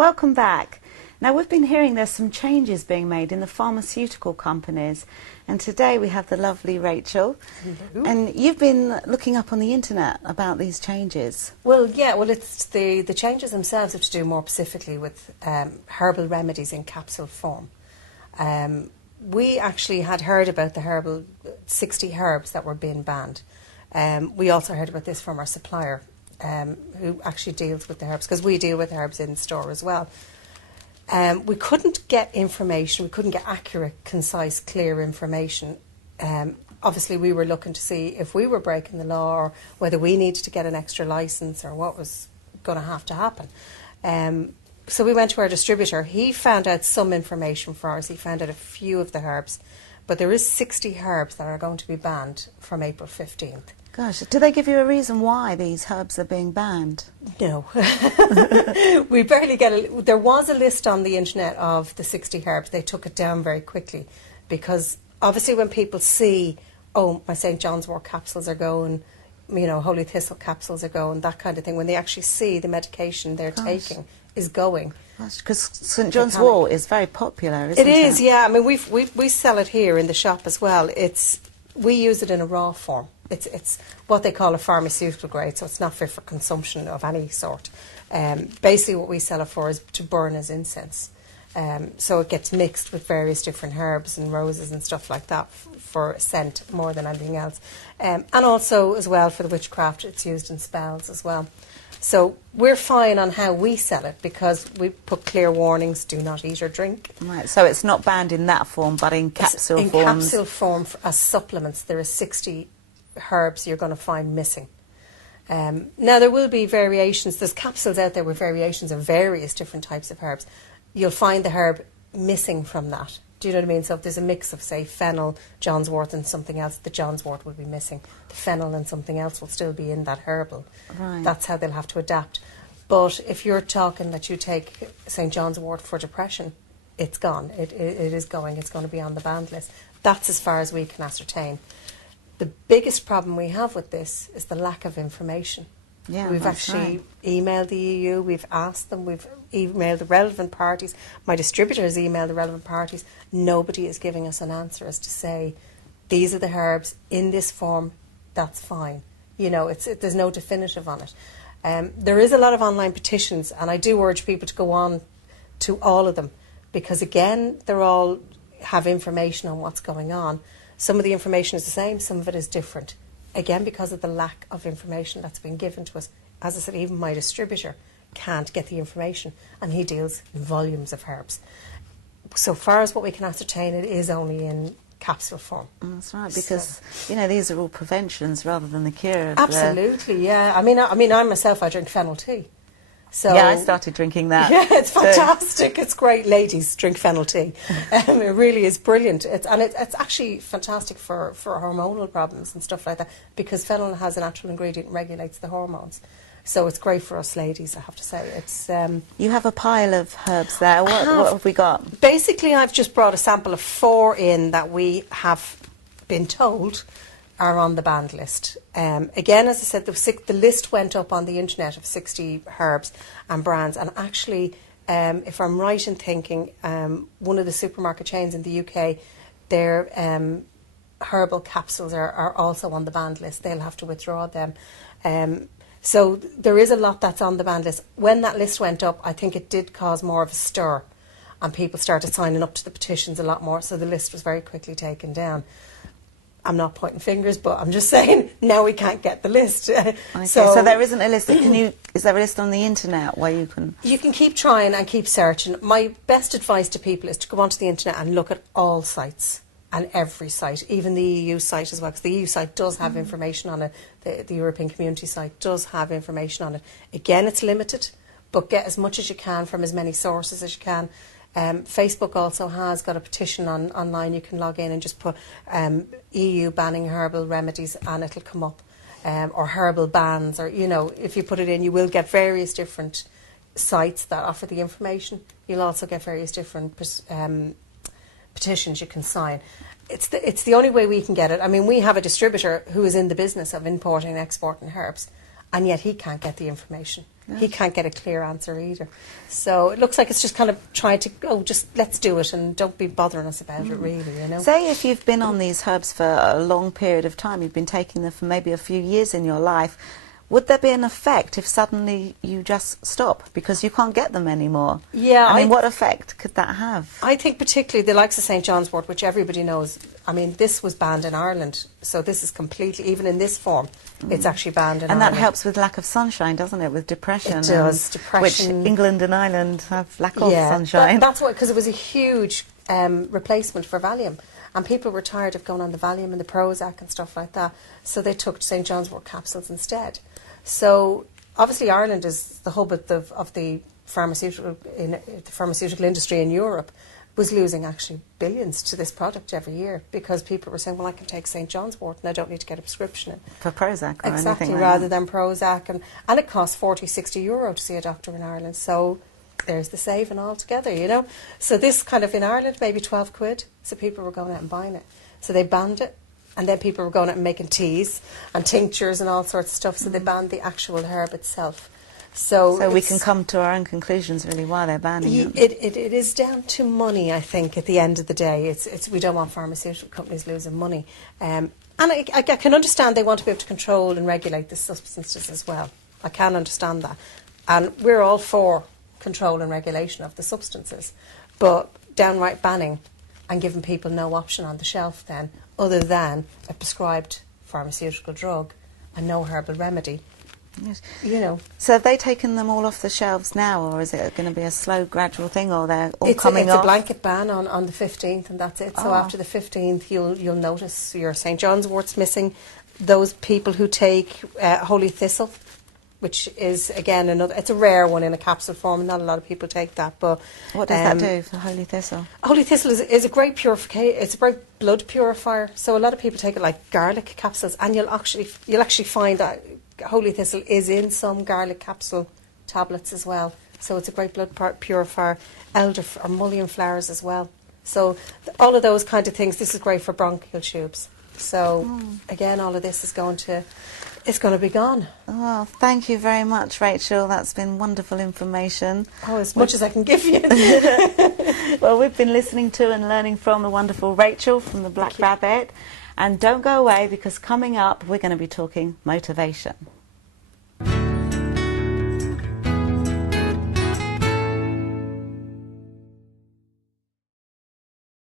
Welcome back. Now, we've been hearing there's some changes being made in the pharmaceutical companies, and today we have the lovely Rachel. Hello. And you've been looking up on the internet about these changes. Well, it's the changes themselves have to do more specifically with herbal remedies in capsule form. We actually had heard about the herbal 60 herbs that were being banned. We also heard about this from our supplier, who actually deals with the herbs, because we deal with herbs in store as well. We couldn't get information, we couldn't get accurate, concise, clear information. Obviously, we were looking to see if we were breaking the law or whether we needed to get an extra licence or what was going to have to happen. So we went to our distributor. He found out some information for us. He found out a few of the herbs. But there is 60 herbs that are going to be banned from April 15th. Gosh, do they give you a reason why these herbs are being banned? No. We barely get there was a list on the internet of the 60 herbs. They took it down very quickly because obviously when people see, oh, my St. John's wort capsules are going, you know, Holy Thistle capsules are going, that kind of thing, when they actually see the medication they're taking is going. Because St. John's wort is very popular, isn't it? It is, yeah. I mean, we sell it here in the shop as well. We use it in a raw form. It's what they call a pharmaceutical grade, so it's not fit for consumption of any sort. Basically, what we sell it for is to burn as incense. So it gets mixed with various different herbs and roses and stuff like that for scent more than anything else. And also, as well, for the witchcraft, it's used in spells as well. So we're fine on how we sell it because we put clear warnings, do not eat or drink. Right, so it's not banned in that form, but in capsule form. In capsule form, as supplements, there are 60 herbs you're going to find missing. Now, there will be variations. There's capsules out there with variations of various different types of herbs. You'll find the herb missing from that. Do you know what I mean? So if there's a mix of, say, fennel, John's wort and something else, the John's wort will be missing. The fennel and something else will still be in that herbal. Right. That's how they'll have to adapt. But if you're talking that you take St. John's wort for depression, it's gone. It is going. It's going to be on the banned list. That's as far as we can ascertain. The biggest problem we have with this is the lack of information. Yeah, we've actually emailed the EU, we've asked them, we've emailed the relevant parties. My distributor has emailed the relevant parties. Nobody is giving us an answer as to say, these are the herbs in this form, that's fine. You know, there's no definitive on it. There is a lot of online petitions, and I do urge people to go on to all of them because, again, they're all have information on what's going on. Some of the information is the same, some of it is different. Again, because of the lack of information that's been given to us. As I said, even my distributor can't get the information, and he deals in volumes of herbs. So far as what we can ascertain, it is only in capsule form. That's right, because, you know, these are all preventions rather than the cure. Absolutely, yeah. I mean, I myself, I drink fennel tea. So, yeah, I started drinking that. Yeah, it's fantastic. It's great. Ladies, drink fennel tea. It really is brilliant. It's actually fantastic for hormonal problems and stuff like that because fennel has a natural ingredient that regulates the hormones. So it's great for us ladies, I have to say. It's You have a pile of herbs there. What have we got? Basically, I've just brought a sample of 4 in that we have been told are on the banned list. Again, as I said, the list went up on the internet of 60 herbs and brands. And actually, if I'm right in thinking, one of the supermarket chains in the UK, their herbal capsules are also on the banned list. They'll have to withdraw them. So there is a lot that's on the banned list. When that list went up, I think it did cause more of a stir. And people started signing up to the petitions a lot more. So the list was very quickly taken down. I'm not pointing fingers, but I'm just saying now we can't get the list. Okay, so there isn't a list. Is there a list on the internet where you can? You can keep trying and keep searching. My best advice to people is to go onto the internet and look at all sites and every site, even the EU site as well, because the EU site does have information on it. The European Community site does have information on it. Again, it's limited, but get as much as you can from as many sources as you can. Facebook also has got a petition online. You can log in and just put EU banning herbal remedies and it'll come up, or herbal bans, or, you know, if you put it in, you will get various different sites that offer the information. You'll also get various different petitions you can sign. It's the only way we can get it. I mean, we have a distributor who is in the business of importing and exporting herbs, and yet he can't get the information. He can't get a clear answer either. So it looks like it's just kind of trying to, just let's do it and don't be bothering us about it, really, you know. Say if you've been on these herbs for a long period of time, you've been taking them for maybe a few years in your life, would there be an effect if suddenly you just stop because you can't get them anymore? Yeah. I mean, what effect could that have? I think particularly the likes of St. John's wort, which everybody knows, I mean, this was banned in Ireland, so this is completely, even in this form, it's actually banned in Ireland. And that helps with lack of sunshine, doesn't it, with depression? It does, depression. Which England and Ireland have lack of sunshine. That's why, because it was a huge replacement for Valium. And people were tired of going on the Valium and the Prozac and stuff like that, so they took St. John's wort capsules instead. So obviously Ireland is the hub of the pharmaceutical industry in Europe, was losing actually billions to this product every year because people were saying, well, I can take St. John's wort and I don't need to get a prescription for Prozac or exactly, anything like rather that. than Prozac, and it costs 40, 60 euro to see a doctor in Ireland. So there's the saving altogether, you know. So this kind of in Ireland, maybe 12 quid. So people were going out and buying it. So they banned it. And then people were going out and making teas and tinctures and all sorts of stuff. So they banned the actual herb itself. So we can come to our own conclusions, really, why they're banning it. It is down to money, I think, at the end of the day. It's we don't want pharmaceutical companies losing money. And I can understand they want to be able to control and regulate the substances as well. I can understand that. And we're all for control and regulation of the substances. But downright banning and giving people no option on the shelf then, other than a prescribed pharmaceutical drug and no herbal remedy. Yes. You know. So have they taken them all off the shelves now, or is it going to be a slow, gradual thing, or they're all coming off? It's a blanket ban on the 15th, and that's it. So after the 15th, you'll notice your St. John's wort's missing. Those people who take holy thistle, which is again it's a rare one in a capsule form. Not a lot of people take that, but what does that do for holy thistle? Holy thistle is a great purification. It's a great blood purifier. So a lot of people take it like garlic capsules, and you'll actually find that holy thistle is in some garlic capsule tablets as well. So it's a great blood purifier. Elder or mullein flowers as well. So all of those kind of things. This is great for bronchial tubes. So again, all of this is going to be gone. Well, thank you very much, Rachel. That's been wonderful information. Oh, as much as I can give you. Well, we've been listening to and learning from the wonderful Rachel from the Black Rabbit. And don't go away, because coming up, we're going to be talking motivation.